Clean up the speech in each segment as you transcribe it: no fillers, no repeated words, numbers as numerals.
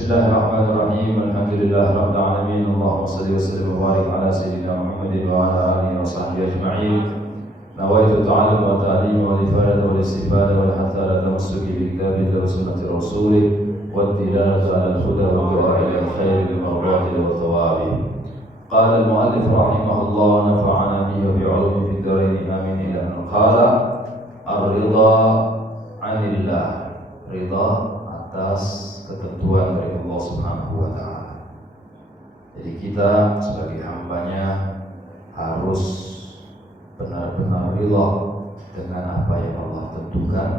Bismillahirrahmanirrahim. Alhamdulillahirabbil alamin. Allahumma shalli wa sallim wa barik ala sayyidina Muhammadin wa ala alihi wa sahbihi ajma'in. Nawaitu ta'allum wa ta'lim wa ifadatu wa istifada wa hatta la tamassuki bi kitabillahi wa sunnati rasulih wa tilalatu ala al-huda wa du'a ila al-khair bil mardati wa thawabi. Qala al-mu'allif rahimahullah wa nafa'ana bihi wa bi'ulumihi fid dharain amin. Ila an qala ar-ridha 'anillah. Ridha atas ketentuan dari Allah Subhanahu wa Ta'ala. Jadi kita sebagai hambanya harus benar-benar ridha dengan apa yang Allah tentukan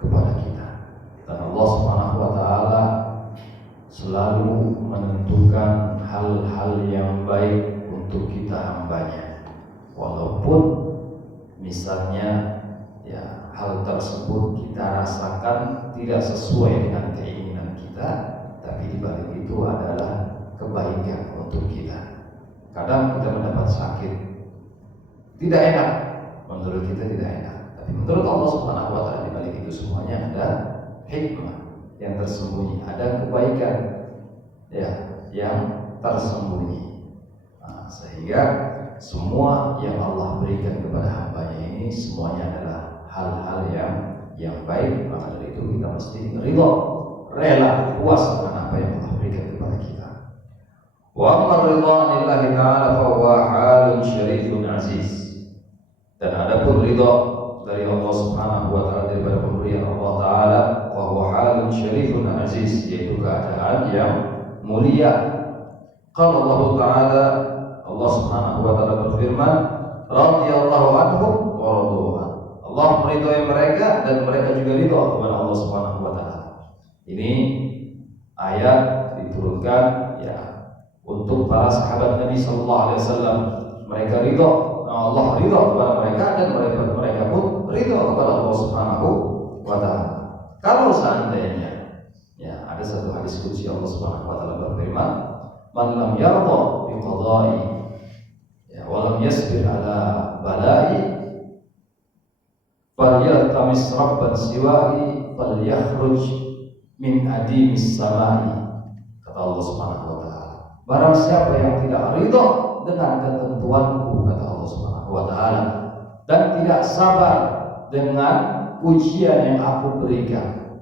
kepada kita. Dan Allah Subhanahu wa Ta'ala selalu menentukan hal-hal yang baik untuk kita hambanya, walaupun misalnya hal tersebut kita rasakan tidak sesuai dengan keinginan kita, tapi di balik itu adalah kebaikan untuk kita. Kadang kita mendapat sakit, tidak enak, menurut kita tidak enak, tapi menurut Allah Subhanahu wa Ta'ala di balik itu semuanya ada hikmah yang tersembunyi, ada kebaikan yang tersembunyi. Sehingga semua yang Allah berikan kepada hambanya ini semuanya adalah hal-hal yang baik. Maka dari itu kita mesti ridha, rela, puas dengan apa yang Allah berikan kepada kita. Wa amma ridha lillahi ta'ala fa huwa halun syarifun aziz. Dan adapun ridha dari Allah Subhanahu wa Ta'ala daripada pemberian Allah Ta'ala, fa huwa halun syarifun aziz, yaitu keadaan yang mulia. Qala Allah Ta'ala, Allah Subhanahu wa Ta'ala berfirman, radhiyallahu anhum wa radu an. Allah meridhai mereka dan mereka juga ridha kepada Allah Subhanahu wa Ta'ala. Ini ayat diturunkan untuk para sahabat Nabi sallallahu alaihi wasallam. Mereka ridha, Allah ridha kepada mereka dan mereka pun ridha kepada Allah Subhanahu wa Ta'ala. Kalau seandainya ada satu hadis qudsi Allah Subhanahu wa Ta'ala berfirman, "Man lam yarda bi qada'i wa lam yasbir ala bala'i falyaltamis rabban siwa'i falyakhruj min adimis samai." Kata Allah Subhanahu wa Ta'ala, barang siapa yang tidak ridha dengan ketentuanku, kata Allah Subhanahu wa Ta'ala, dan tidak sabar dengan ujian yang aku berikan,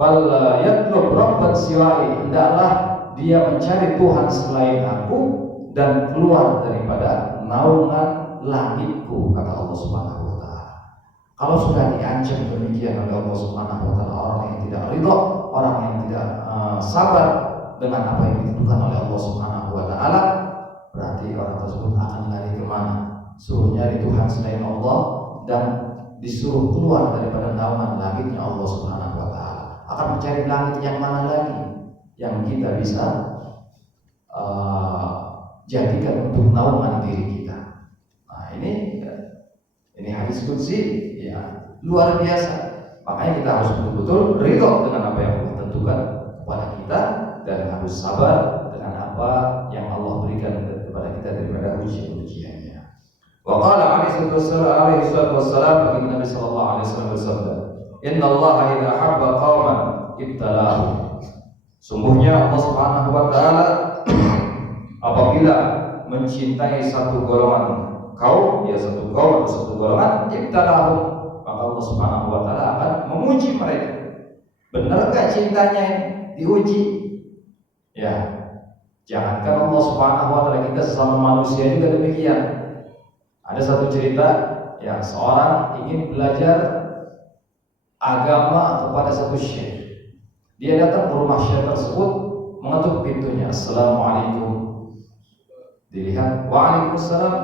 falyatlub rabban siwa'i, hendaklah dia mencari Tuhan selain aku dan keluar daripada naungan langitku, kata Allah Subhanahu wa Ta'ala. Kalau sudah diancam demikian oleh Allah Subhanahu wa Ta'ala, orang yang tidak ridha, orang yang tidak sabar dengan apa yang ditentukan oleh Allah Subhanahu wa Ta'ala, berarti orang tersebut akan lari kemana? Suruh nyari Tuhan selain Allah dan disuruh keluar daripada naungan langitnya Allah Subhanahu wa Ta'ala. Akan mencari langit yang mana lagi yang kita bisa jadikan untuk naungan diri kita. Nah, ini hadis qudsi luar biasa. Makanya kita harus betul-betul ridha dengan apa yang Allah tentukan kepada kita dan harus sabar dengan apa yang Allah berikan kepada kita daripada ujian-ujiannya. Wa qala alaihi salatu wassalam, Nabi sallallahu alaihi wasallam bersabda, "Inna Allah idza habba qauman ibtalahum." Sungguhnya Allah Subhanahu wa Ta'ala apabila mencintai satu golongan kaum, satu kaum atau satu golongan, ibtalahum, maka Allah Subhanahu wa Ta'ala akan menguji mereka. Benarkah cintanya ini? Diuji. Jangankan Allah Subhanahu wa Ta'ala, kita sesama manusia juga demikian. Ada satu cerita, seorang ingin belajar agama kepada satu syekh. Dia datang ke rumah syekh tersebut, mengetuk pintunya. Assalamualaikum. Dilihat, waalaikumsalam.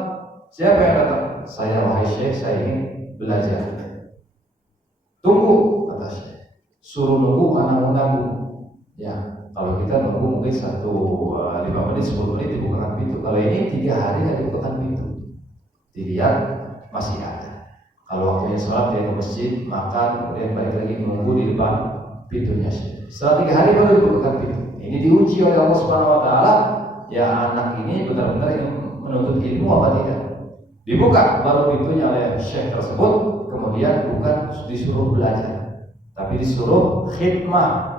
Siapa yang datang? Saya, wahai syekh, saya ingin belajar. Tunggu, kata syekh. Suruh nunggu karena mengganggu. Kalau kita nunggu mungkin 5 menit, 10 menit dibukakan pintu. Kalau ini 3 hari nggak dibukakan pintu. Dilihat masih ada. Kalau waktunya sholat dia ke masjid, makan, kemudian balik lagi menunggu di depan pintunya syekh. Setelah 3 hari baru dibukakan pintu. Ini diuji oleh Allah Subhanahu wa Ta'ala. Anak ini benar-benar ingin menuntut ilmu apa tidak? Dibuka baru pintunya oleh syekh tersebut, kemudian bukan disuruh belajar, tapi disuruh khidmah,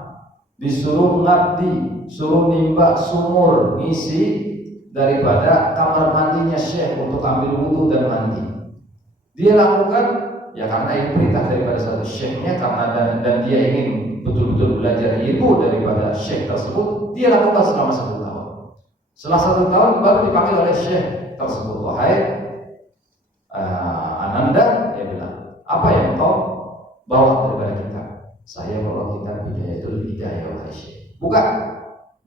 disuruh ngabdi, suruh nimba sumur, ngisi daripada kamar mandinya Syekh untuk ambil wudhu dan mandi. Dia lakukan ya karena itu perintah daripada satu Syekhnya, karena dan dia ingin betul-betul belajar ilmu daripada Syekh tersebut. Dia lakukan selama 1 tahun. Setelah 1 tahun baru dipanggil oleh Syekh tersebut, wahai Ananda, dia bilang, apa yang kau bawa daripada kita? Saya bawa kitab Bidayatul Hidayah wahai Syekh. Buka,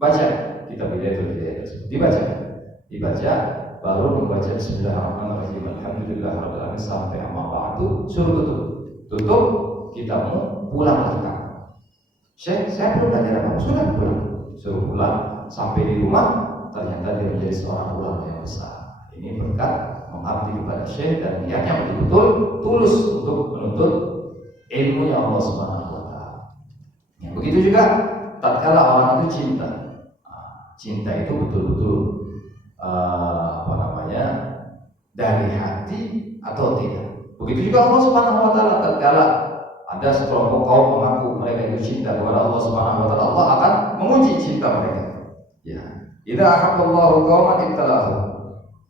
baca kitab Bidayatul Hidayah tersebut. Dibaca, baru membaca Bismillahirrahmanirrahim, Alhamdulillahirabbil alamin sampai amma ba'du, suruh tutup kitabmu, pulanglah kamu. Syekh, saya belum belajar apa, sudah pulang. Suruh pulang, sampai di rumah ternyata dia menjadi seorang ulama yang besar. Ini berkat mengabdi kepada Syekh dan niatnya betul-betul tulus untuk menuntut ilmu yang Allah Subhanahu wa taala. Ya, begitu juga tatkala orang itu cinta. Cinta itu betul-betul dari hati atau tidak. Begitu juga Allah Subhanahu wa taala, tatkala ada sekelompok kaum mengaku mereka itu cinta kepada Allah Subhanahu wa taala, Allah akan menguji cinta mereka. Ya, idza ahabballahu qauman ibtalahu.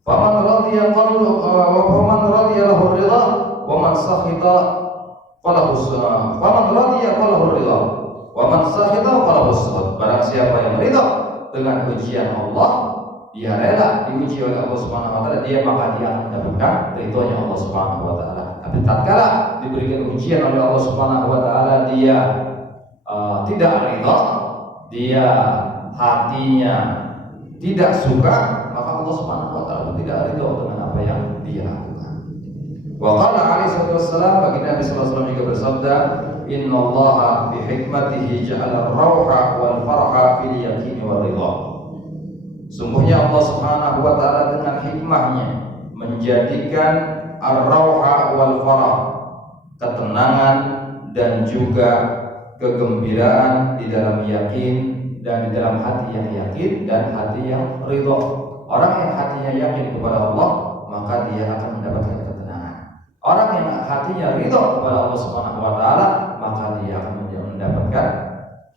Faman radiya qalbu wa faman radiya lahu ridha wa man sakhita falahu as-salam. Faman radiya falahu ridha wa man sakhita falahu as-salam. Barang siapa yang ridha dengan ujian Allah, dia rela diuji oleh Allah Subhanahu wa taala, maka dia akan mendapatkan ridhonya Allah Subhanahu wa taala. Tapi tatkala diberikan ujian oleh Allah Subhanahu wa taala, dia tidak ridha, dia hatinya tidak suka, maka Allah Subhanahu wa taala tidak ridha dengan apa yang dia lakukan. Wa qala alaihi wasallam, baginda Nabi sallallahu alaihi wasallam juga bersabda, innallaha bi hikmatihi ja'ala ar-rauha wal farha fil yaqini wal ridha. Sungguhnya Allah Subhanahu wa taala dengan hikmahnya menjadikan ar-rauha wal farah, ketenangan dan juga kegembiraan di dalam yakin dan di dalam hati yang yakin dan hati yang ridha. Orang yang hatinya yakin kepada Allah, maka dia akan mendapatkan ketenangan. Orang yang hatinya ridha kepada Allah Subhanahu wa taala, maka dia akan mendapatkan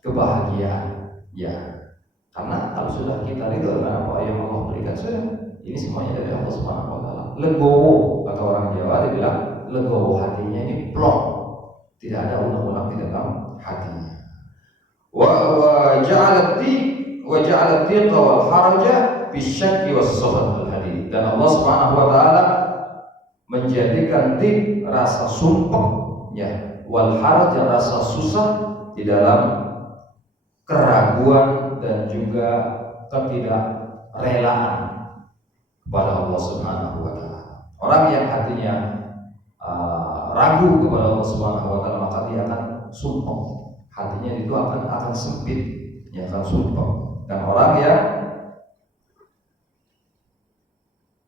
kebahagiaan. Ya. Karena kalau sudah kita ridho dengan apa yang Allah berikan, sudah, ini semuanya dari Allah Subhanahu wa taala. Legowo, kata orang Jawa, dia bilang legowo, hatinya ini plong, tidak ada unek-unek di dalam hatinya. Wa ja'ala ad-dhiqa wal haraja bisyakki was sabr al hadid. Dan Allah Subhanahu wa taala menjadikan dik, rasa sumpah, ya, wal haraj, rasa susah di dalam keraguan dan juga ketidakrelaan kepada Allah Subhanahu wa taala. Orang yang hatinya ragu kepada Allah Subhanahu wa taala, maka dia akan sumpah. Hatinya itu akan sempit, ya, akan sumpah. Dan orang yang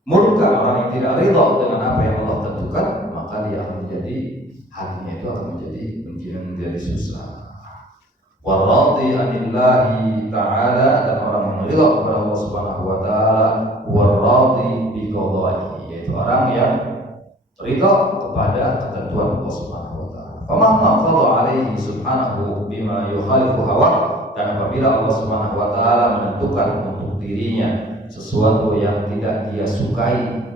murka, orang yang tidak ridha dengan apa yang Allah tentukan, maka dia akan menjadi, hatinya itu akan menjadi susah. Waradi anillahi ta'ala, dan orang yang ridha kepada Allah Subhanahu wa taala, waradi bi qada'ihi, yaitu orang yang ridha kepada ketentuan Allah Subhanahu wa taala. Famahma qada alaihi subhanahu bima yukhalifu hawa, dan apabila Allah Subhanahu wa taala menentukan untuk dirinya sesuatu yang tidak dia sukai,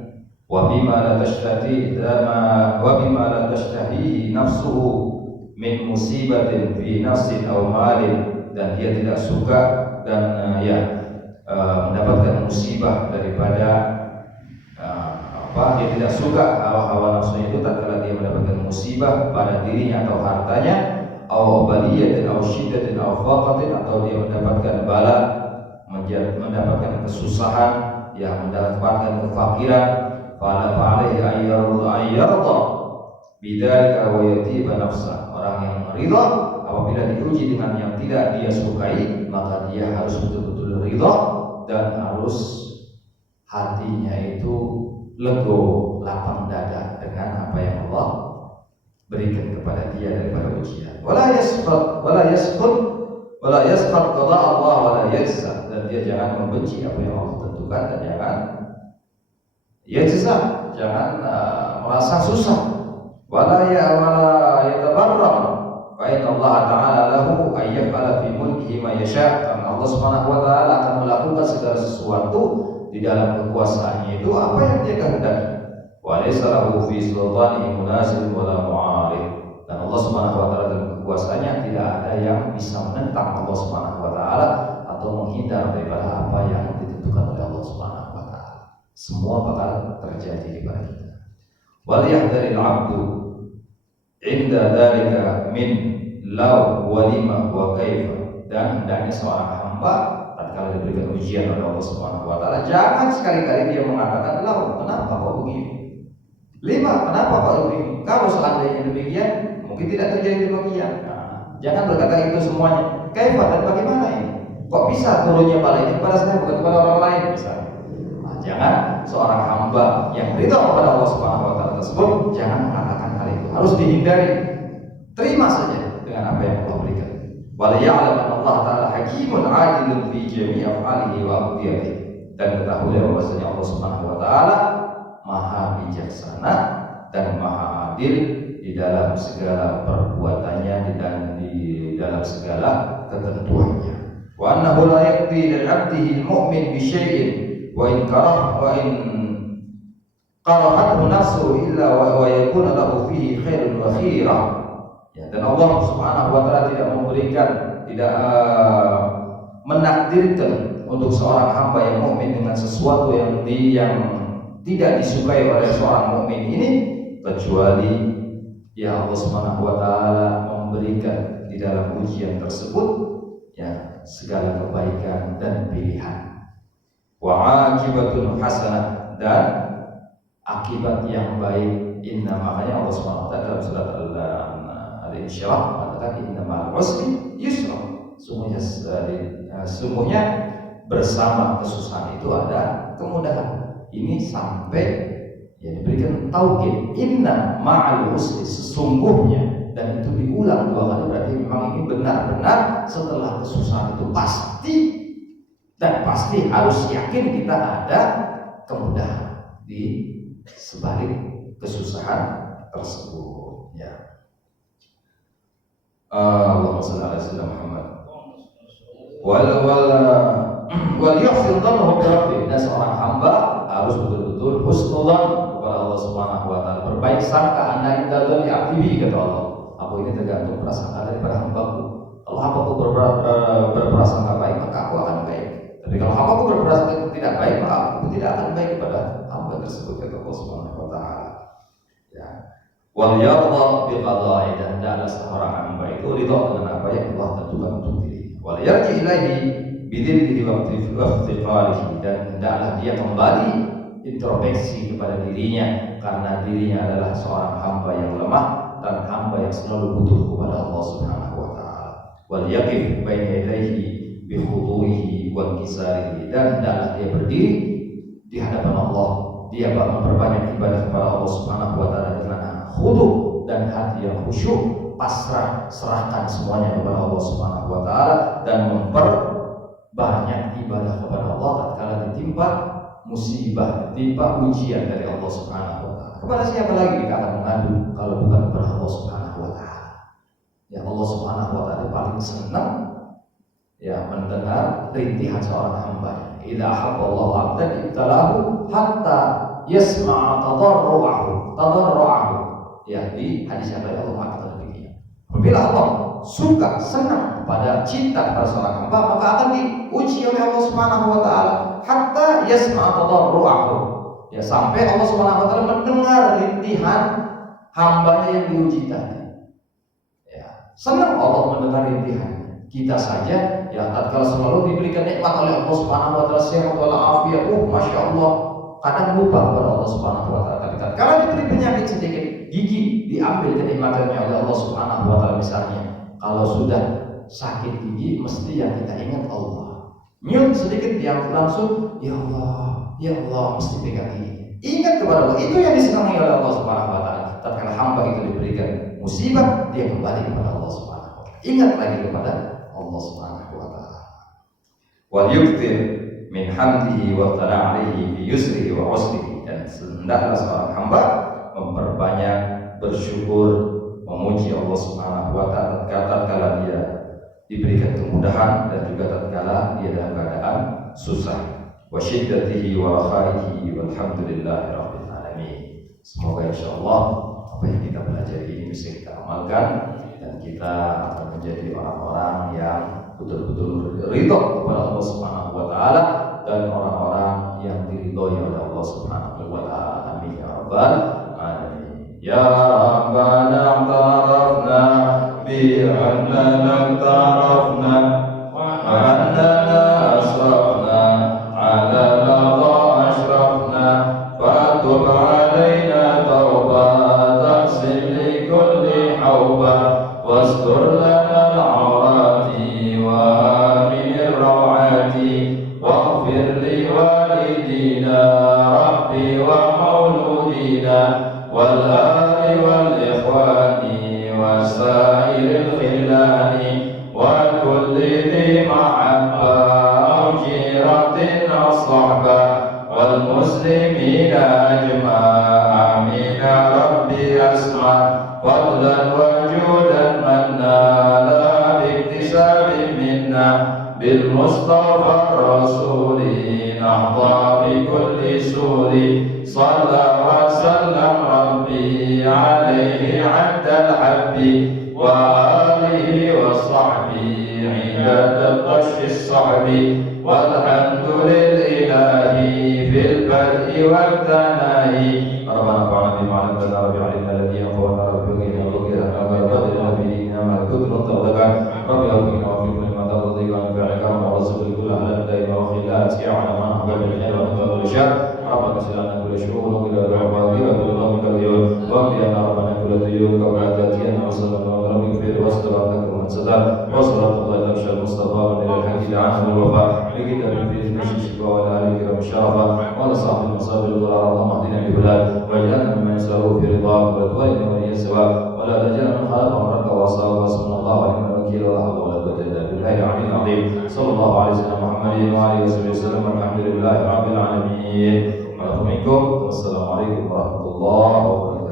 wa bima la tashtati wa bima la tashtahi nafsuhu min musibatin fi nafsin aw malin, dan dia tidak suka dan mendapatkan musibah daripada dia tidak suka hawa nafsunya itu tatkala dia mendapatkan musibah pada dirinya atau hartanya, aw baliyatin aw syiddatin aw faqatin, atau dia mendapatkan bala, mendapatkan kesusahan, yang mendapatkan kefakiran, fala fa'alaihi ayyarda bidzalika wa yatiba nafsa. Orang yang ridha apabila diuji dengan yang tidak dia sukai, maka dia harus betul-betul ridha dan harus hatinya itu lego, lapang dada dengan apa yang Allah berikan kepada dia daripada ujian. Wala yasqat qada Allah wala yajza, dan dia jangan membenci apa yang Allah tentukan, dan jangan yajza, jangan merasa susah. Wala yatabarram fa Fa inna Allah Ta'ala lahu ayyaf'ala fi mulkihi ma yasha'. Karena Allah Subhanahu wa taala akan melakukan segala sesuatu di dalam kekuasaannya itu apa yang Dia kehendaki. Wa laysa lahu fi sultanihi munazil wala mu'arid. Dan Allah Subhanahu wa taala dalam kekuasaannya tidak ada yang bisa menentang Allah Subhanahu wa taala atau menghindar daripada apa yang ditentukan oleh Allah Subhanahu wa taala. Semua bakal terjadi kepada kita. Wal yahdharil 'abdu 'inda dzalika min law wa lima wa kaifa. Dan hendaknya seorang hamba tatkala diberikan ujian oleh Allah Subhanahu wa taala, jangan sekali-kali dia mengatakan, "Law, kenapa kok begini? Lima, kenapa kok begini?" Kalau seandainya demikian, mungkin tidak terjadi demikian. Nah, jangan berkata itu semuanya. Kaifa, dan bagaimana ini? Kok bisa turunnya bala ini kepada saya bukan kepada orang lain misalnya. Nah, jangan seorang hamba yang ridha kepada Allah Subhanahu wa taala tersebut jangan mengatakan hal itu. Harus dihindari. Terima saja dengan apa yang Allah berikan. Wala ya'lam anna Allah Ta'ala hakimun 'adilun fi jami'i af'alihi wa aqdiyatihi. Dan ketahuilah bahwasanya Allah Subhanahu wa taala Maha bijaksana dan Maha adil di dalam segala perbuatannya dan di dalam segala ketentuannya. Wa annahu la yaqdi lil 'abdihi al-mu'min bi syai'in wa in qarahathu nafsuhu illa wa yakuna lahu fihi khairun wa khirah. Ya, dan Allah Subhanahu wa taala tidak menakdirkan untuk seorang hamba yang mukmin dengan sesuatu yang tidak disukai oleh seorang mukmin ini kecuali ya Allah Subhanahu wa taala memberikan di dalam ujian tersebut ya segala kebaikan dan pilihan. Wa aqibatun hasanah, dan akibat yang baik. Inna, makanya Allah Subhanahu wa taala dalam surat Al-Insyirah mengatakan inna ma'al usri yusra. Sungguhnya bersama kesusahan itu ada kemudahan. Ini sampai ya diberikan taukid, inna ma'al usri, sesungguhnya, dan itu diulang 2 kali. Berarti memang ini benar-benar setelah kesusahan itu pasti, dan pasti harus yakin kita ada kemudahan di sebalik kesusahan tersebut. Ya. Allahumma shalli ala sayyidina Muhammad. Wal yuhsin dhannahu bi rabbih. Dan seorang hamba harus betul-betul husnudzan kepada Allah Subhanahu wa taala. Berbaik sangka ana inda dzanni 'abdi, kata Allah. Aku ini tergantung prasangka daripada hambaku. Kalau hambaku berprasangka baik, maka aku akan baik. Tapi kalau hambaku berprasangka tidak baik, maka aku tidak akan baik kepada hamba tersebut, kata Allah Subhanahu wa taala. Ya. Wal yarda bi qada'i, dan adalah seorang hamba itu ridha dengan apa yang Allah tentukan untuk dirinya. Wal yarji ilaihi bi dzillihi wa iftiqarihi, dan hendaklah dia kembali introspeksi kepada dirinya, karena dirinya adalah seorang hamba yang lemah dan hamba yang selalu butuh kepada Allah Subhanahu wa taala. Wal yaqif baina yadayhi bi khudu'ihi wa inkisarihi, dan hendaklah dia berdiri di hadapan Allah. Dia memperbanyak ibadah kepada Allah Subhanahu wa taala dengan khudu dan hati yang khusyuk, pasrah, serahkan semuanya kepada Allah Subhanahu wa taala, dan memperbanyak ibadah kepada Allah tatkala ditimpa musibah, ditimpa ujian dari Allah Subhanahu wa taala. Kepada siapa lagi kita akan mengadu kalau bukan kepada Allah Subhanahu wa taala? Ya, Allah Subhanahu wa taala paling senang ya mendengar rintihan seorang hamba. Idza ahabballahu 'abdan ibtalahu hatta yasma'a tadarru'ahu. Ya, di hadis yang lain Allah mengatakan demikian. Apabila Allah suka, senang pada cinta pada seorang hamba, maka akan diuji oleh Allah Subhanahu wa taala hatta yasma'a tadarru'ahu. Ya, sampai Allah Subhanahu wa taala mendengar rintihan hambanya yang diuji tadi. Ya, senang Allah mendengar rintihan. Kita saja ya tatkala selalu diberikan nikmat oleh Allah Subhanahu wa taala, sehat wal afiat, masya Allah, kadang lupa kepada Allah Subhanahu wa taala. Tatkala diberi penyakit sedikit, gigi diambil kenikmatannya oleh Allah Subhanahu wa taala misalnya. Kalau sudah sakit gigi, mesti yang kita ingat Allah. Nyut sedikit yang langsung ya Allah mesti pegang gigi. Ingat kepada Allah, itu yang disenangi oleh Allah Subhanahu wa taala. Tatkala hamba itu diberikan musibah, dia kembali kepada Allah Subhanahu wa taala. Ingat lagi kepada Allah Subhanahu wa taala. Wal yukthir min hamdihi wa thala alaihi bi yusrihi wa usrihi, dan hendaklah seorang hamba memperbanyak bersyukur, memuji Allah Subhanahu wa taala tatkala dia diberikan kemudahan dan juga tatkala dia dalam keadaan susah. Wa syiddatihi wa rakhaihi walhamdulillahi rabbil alamin. Semoga insyaallah apa yang kita pelajari ini bisa kita amalkan dan kita akan menjadi orang-orang yang betul-betul ridho kepada Allah Subhanahu wa taala dan orang-orang yang diridhoi oleh Allah Subhanahu wa taala. Amin ya rabbal alamin. Ya Rabbana tarafna bi annana tarafna wa annana asrafna ala lada ashrafna fatub alaina tawbah taghsil li kulli hawba wastur lana al-awrati wa amin ar-rawati waghfir li walidina rabbi wa mauludina wal ahli wal ikhwani wasairil khilani wa kulli dhi mahabba aw jiratin aw sahba wal muslimina ajma' amin ya rabbi asma' fadlan wa judan manna la biktisabin minna bil mustafa rasuli nahda bi kulli suri salla wa sallam rabbi alaihi adda al-habbi wa alihi wa sahbihi idad al-qashi as-sahbi walhamdulillahi fil bad'i wal tanahi rabbana fa'alna bima 'allamtana rabbi 'allimna alladhi yanfa'una rabbi wa qina wa qina ma kuntum tadhakan rabbi wa qina ma tadhakan bi'alika wa rasul kullu ala daima wa khilal si'ana ma habba bil khair wa tabul syar rabbana silana kullu syu'un wa qila rabbi wa qila wa qila rabbana kullu tayyib wa qadatiyan wa sallallahu rabbi fi wasdara wa sadar wa sallallahu ala mustafa wa ila al-hadi da'ana wa wafa likita fi al-shifa wa ala alihi wa sharafa wa ala sahbihi masabir wa allahumma hdina bi hudal wa ij'alna mimman yasawu fi ridha wa tuwalina wa yaswa wa la taj'alna min khalaqa wa raka wa sawa sallallahu alaihi wa wakil wa la hawla wa la quwwata illa billahi al-'aliyyil 'azim sallallahu alaihi wa sallam Muhammadin wa alihi wa sallam walhamdulillahi rabbil alamin. Assalamualaikum warahmatullahi wabarakatuh.